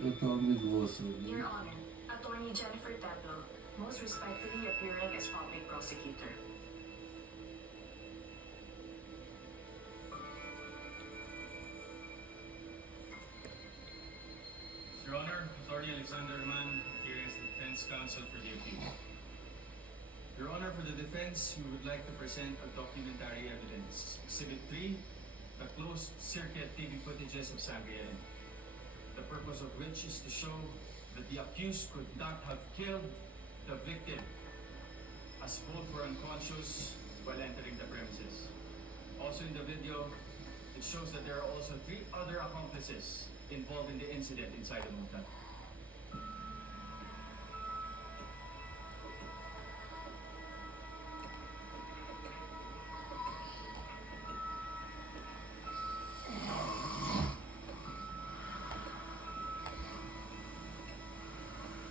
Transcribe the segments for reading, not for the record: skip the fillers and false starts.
Atomic Boso. Your Honor, Attorney Jennifer Templo, most respectfully appearing as public prosecutor. Your Honor, Attorney Alexander Roman, appearing as the defense counsel for the accused. Your Honor, for the defense, we would like to present a documentary evidence. Exhibit 3, the closed circuit TV footages of Sangre. The purpose of which is to show that the accused could not have killed the victim, as both were unconscious while entering the premises. Also in the video, it shows that there are also 3 other accomplices involved in the incident inside the motel.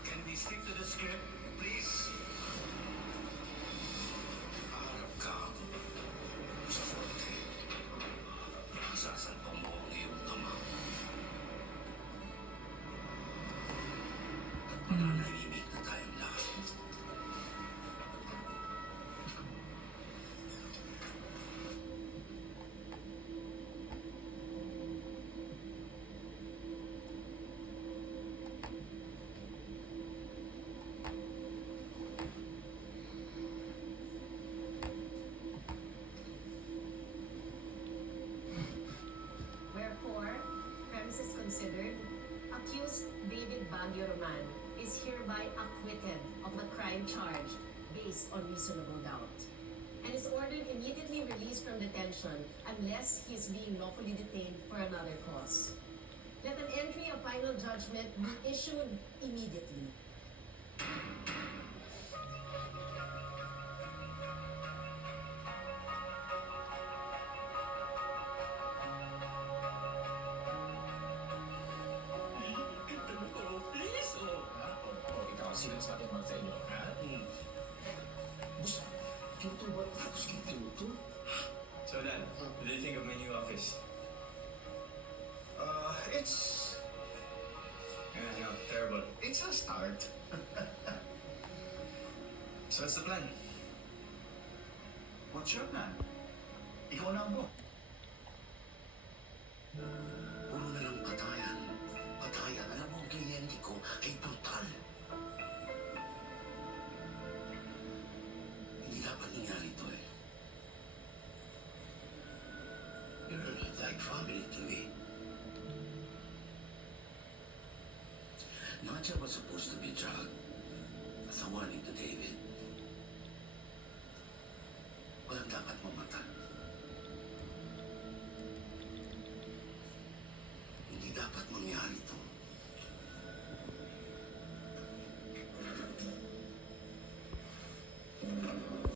Can we stick to the script, please? Harap ka sa forte. Sasalpang mo ang iyong ama. At mananahimik na tayong lahat. Wherefore, premises considered, accused David Baguio Roman is hereby acquitted of the crime charged based on reasonable doubt, and is ordered immediately released from detention unless he is being lawfully detained for another cause. Let an entry of final judgment be issued immediately. Please, Ikaw, sino sa ating mga sa inyo, ha? Bus, kinto ba? Tapos kinto? So Dan, what do you think of my new office? It's Terrible. it's a start. So what's the plan? What's your plan? Ikaw na ang boss. Puro na lang patayan. Patayan. Alam mo, ang kliyente ko ay brutal. Hindi dapat nangyari ito eh. You're like family to me. Nadia was supposed to be drugged as a warning to David. Walang dapat mamata. Hindi dapat mangyari ito.